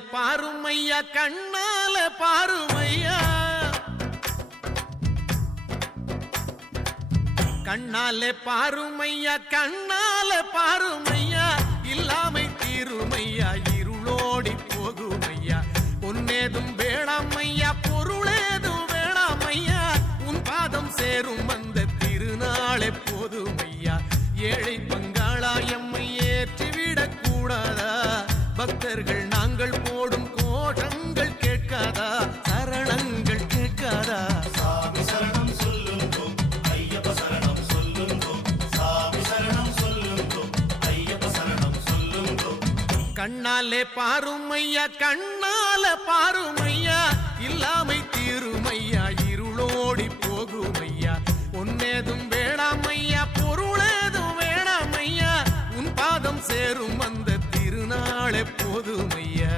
பாருமையா கண்ணால பாருமையா. கண்ணாலே பாருமையா கண்ணால பாருமையா. இல்லாமை தீருமையா இருளோடி போகுமையா. பொன்னேதும் வேளாமையா பொருளேதும் வேளாமையா உன் பாதம் சேரும் அந்த திருநாளே போதுமையா. ஏழை பங்காளாயம்மை ஏற்றிவிடக் கூடாதா பக்தர்கள் நாங்கள் போடும் கோஷங்கள் கேட்காதா? சரணங்கள் கேட்காதா? சாமி சரணம் சொல்லுங்கோ ஐயப்ப சரணம் சொல்லுங்கோ சாமி சரணம் சொல்லுங்கோ ஐயப்ப சரணம் சொல்லுங்கோ. கண்ணாலே பாருமையா கண்ணால பாருமையா இல்லாமை தீருமையா இருளோடி போகுமையா. பொன்னேதும் வேணாமையா பொருளேதும் வேணாமையா உன் பாதம் சேரும் அந்த நாளே போதுமையா.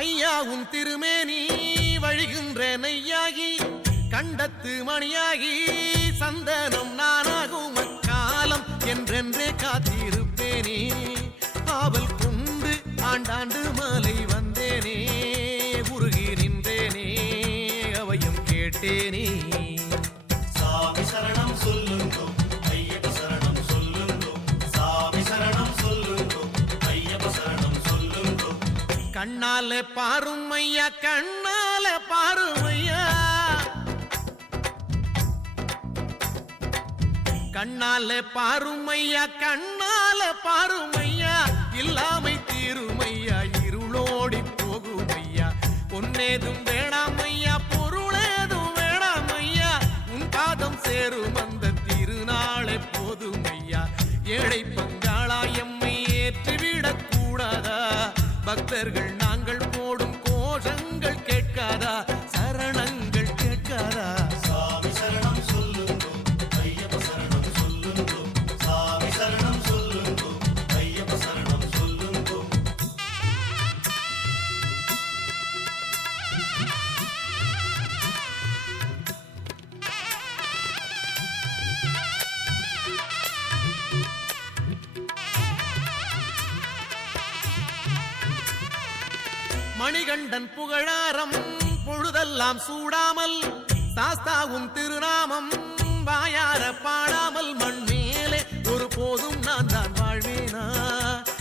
ஐயா உன் திருமேனி வழிகின்ற நெய்யாகி கண்டத்து மணியாகி சந்தனம் நானாகும் அக்காலம் என்றென்றே காத்திருப்பேனே. ஆண்டாண்டு மாலை வந்தேனே உருகி நின்றேனே அவையும் கேட்டேனே. சாமி சரணம் சொல்லுங்கோ ஐயப்ப சரணம் சொல்லுங்கோ சாமி சரணம் சொல்லுங்கோ ஐயப்ப சரணம் சொல்லுங்கோ. கண்ணால பாரும் ஐயா கண்ணால பாரும் ஐயா. கண்ணால பாரும் ஐயா கண் பொன்னேதும் ஐயா பொருளேதும் ஐயா உன் பாதம் சேரும் அந்த திருநாளே ஐயா ஏழை பங்காளா எம்மை ஏற்றிவிடக் கூடாதா? பக்தர்கள் நாங்கள் போடும் கோஷங்கள் கேட்காதா? மணிகண்டன் புகழாரம் பொழுதெல்லாம் சூடாமல் சாஸ்தாவும் திருநாமம் வாயார பாடாமல் மண் மேலே ஒரு போதும் நான் தான் வாழ்வேனா?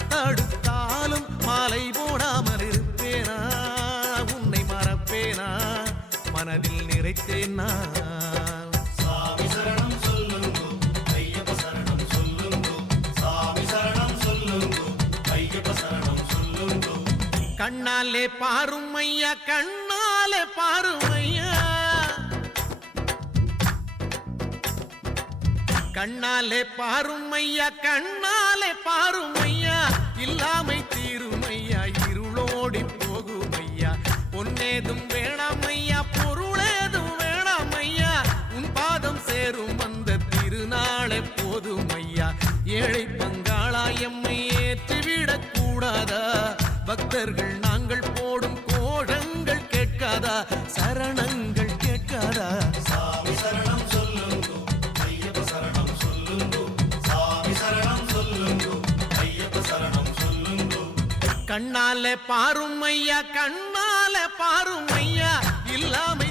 தடுத்தாலும் மாலை போடாமல் இருப்பேனா? உன்னை மறப்பேனா? மனதில் நிறைத்தேன்? நான் சாமி சரணம் சொல்லுங்கோ ஐயப்ப சரணம் கண்ணாலே பாருமையா கண்ணாலே பாருமையா. கண்ணாலே பாருமையா கண்ணாலே பாருமையா. இல்லாமை தீருமையா இருளோடி போகுமையா. பொன்னேதும் வேணாமையா பொருளேதும் வேணாமையா. உன் பாதம் சேரும் அந்த திருநாளே போதுமையா. ஏழை பங்காளா எம்மை ஏற்றிவிடக் கூடாதா? பக்தர்கள் நாங்கள் போடும் கோஷங்கள் கேட்காதா? சரணங்கள் கேட்காதா? சாமி சரணம் சொல்லுங்கோ. ஐயப்ப சரணம் சொல்லுங்கோ. சாமி சரணம் சொல்லுங்கோ. ஐயப்ப சரணம் சொல்லுங்கோ. கண்ணால பாருமையா கண்ணால பாருமையா இல்லாமை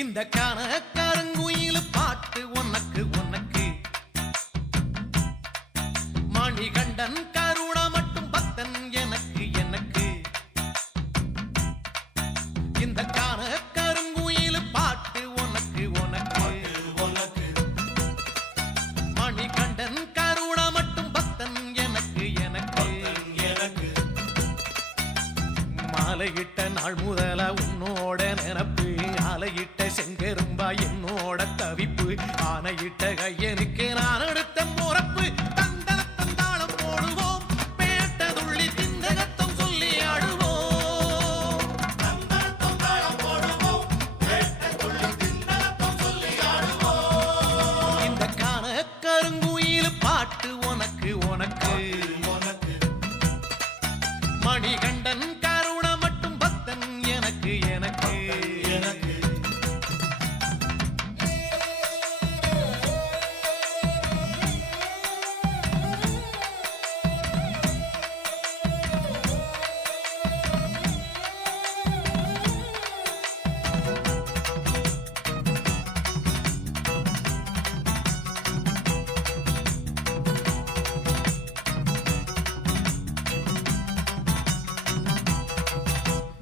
இந்த கணக்கு மாலையிட்ட நாள் முதல உன்னோட நினப்பு. ஆலையிட்ட செங்கரும்பா என்னோட தவிப்பு. ஆனையிட்ட கையனுக்கு நான் எடுத்த முறப்பு.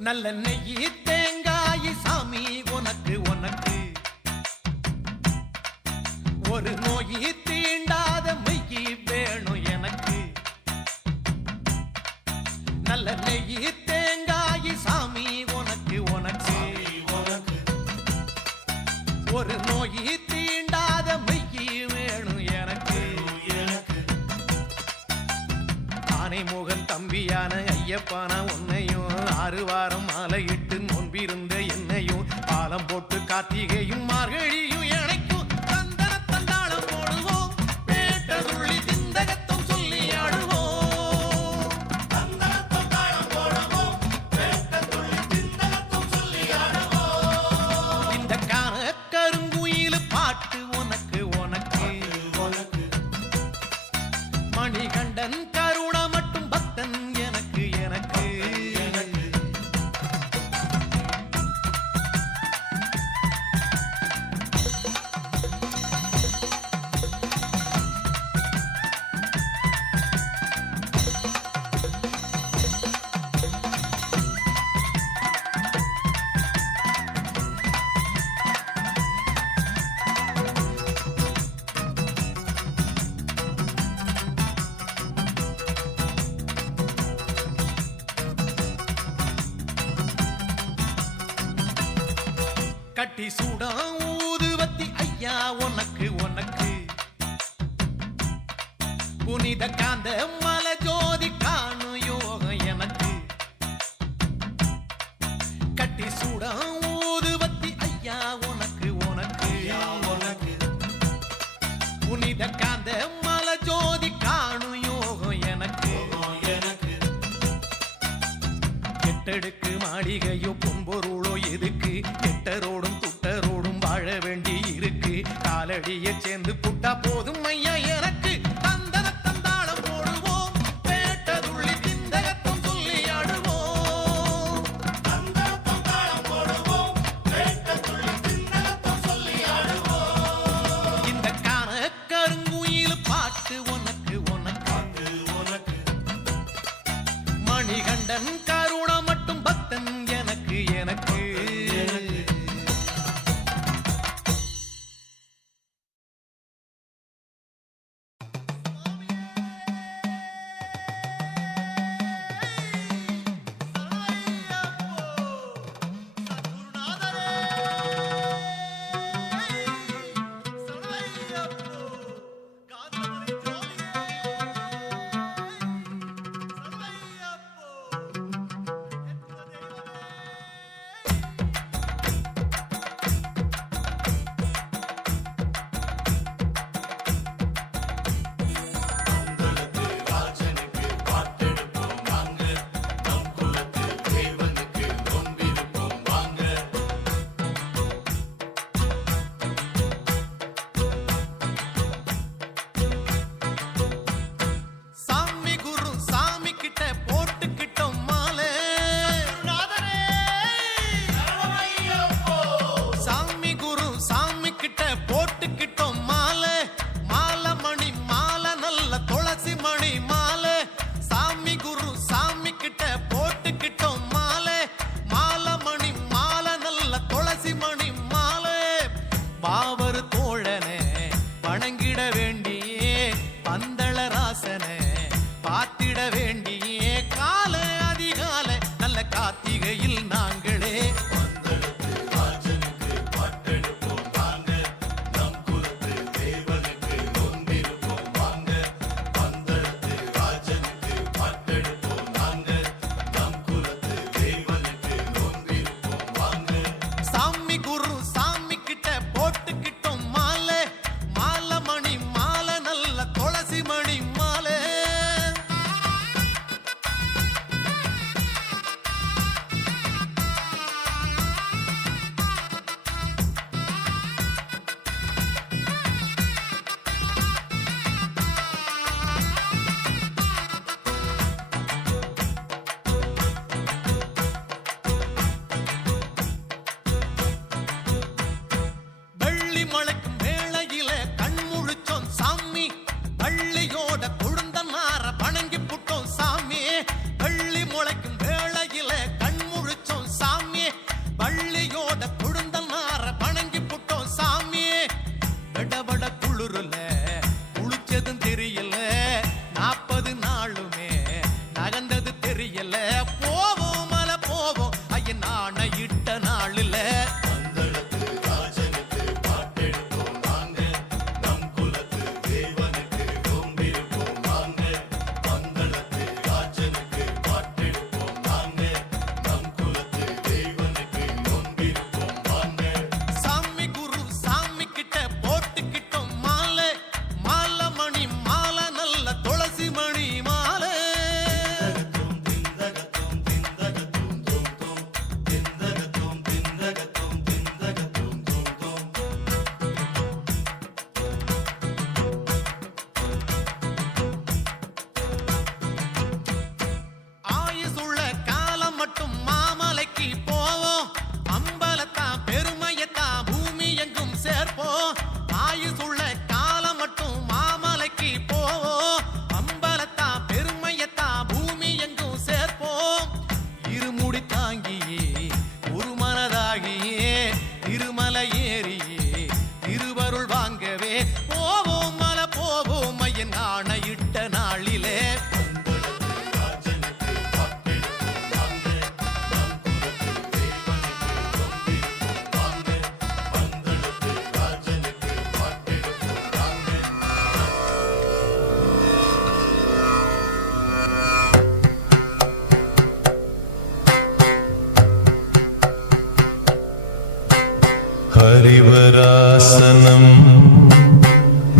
நல்ல நெய்யி கட்டி சூடா ஊதுவத்தி ஐயா உனக்கு உனக்கு. புனித காந்த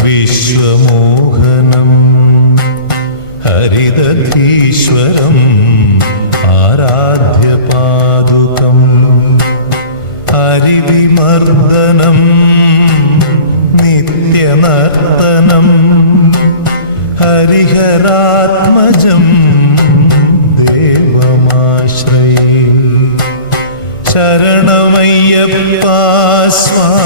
വിശ്വമോഹനം ഹരിദധീശ്വരം ആരാധ്യപാദുകം ഹരിവിമർദ്ദനം നിത്യനർത്തനം ഹരിഹരാത്മജം ദേവമാശ്രയേ ശരണമയ്യപ്പ സ്വാമി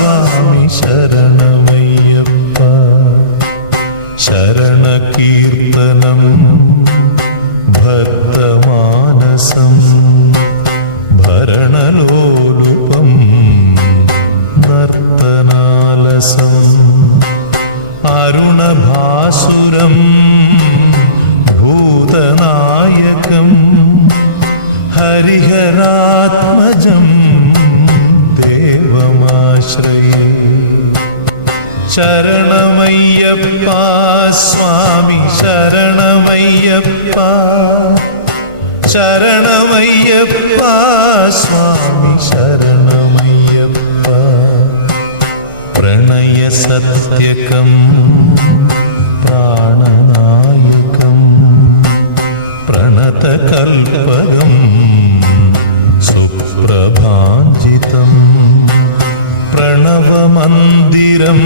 പ്രണവമന്ദിരം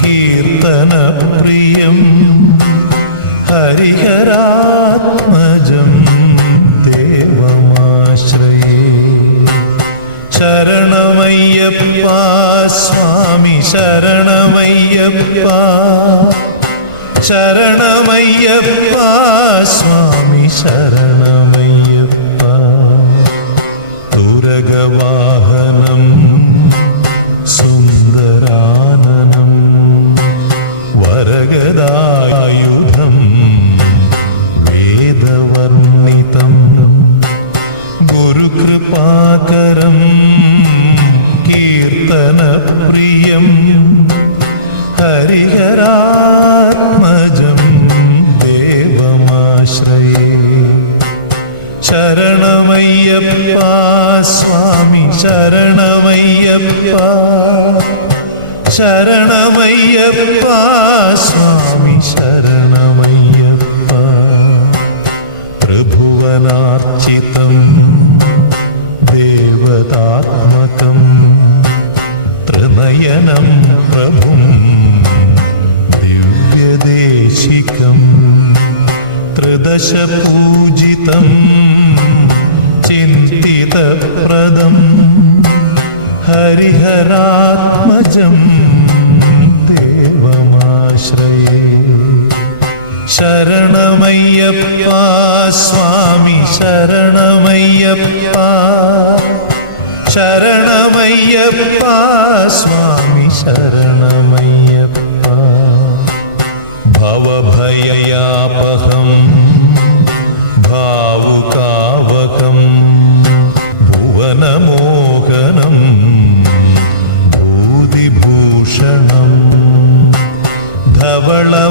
കീർത്തനപ്രിയം ഹരിഹരാത്മജം ദേവമാശ്രയേ. ശരണമയ്യപ്പ സ്വാമി ശരണമയ്യപ്പ ശരണമയ്യപ്പ കീർത്തനപ്രിയം ഹരിഹരാത്മജം ദേവമാശ്രയേ. ശരണമയ്യപ്പ സ്വാമി ശരണമയ്യപ്പ ശരണമയ്യപ്പ पूजित पूजितं प्रदम हरिहरात्मज देवमाश्रये। शरणमय्यप्पा स्वामी शरणमय्यप्पा शरणमय्यप्पा स्वामी शरणमय्यप्पा। भवभययापः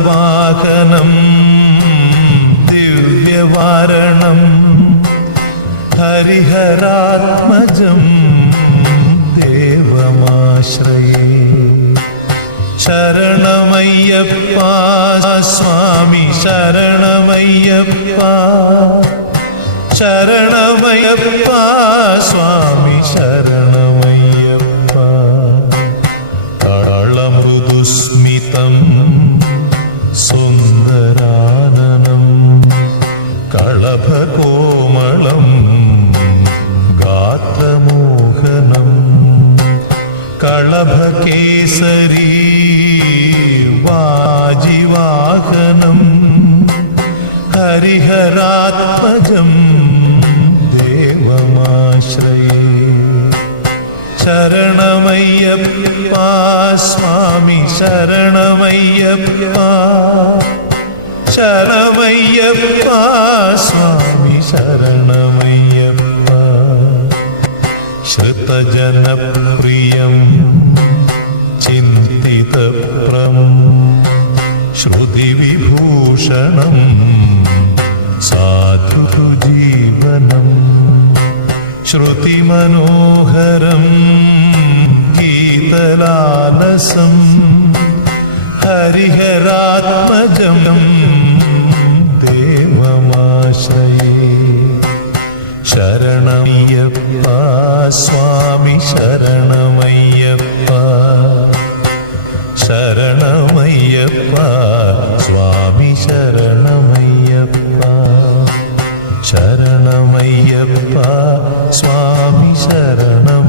ധവളവാഹനം ദിവ്യവാരണം ഹരിഹരാത്മജം ദേവമാശ്രയേ. ശരണമയ്യപ്പ സ്വാമി ശരണമയ്യപ്പ ശരണമയ്യപ്പ സ്വാമി ശരണമയ്യപ്പ ശരണമയ്യപ്പ സ്വാമി ശരണമയ്യപ്പ. ശ്രുതജനപ്രിയം ചിന്തിതപ്രം ശ്രുതിവിഭൂഷണം സാധുജീവനം ശ്രുതിമനോഹരം ഗീതലാലസം. ஹரிஹராத்மஜம் தேவமாஸ்ரயே சரணமையப்பா சுவாமி சரணமையப்பா. சரணமையப்பா சுவாமி சரணமையப்பா. சரணமையப்பா சுவாமி சரணம்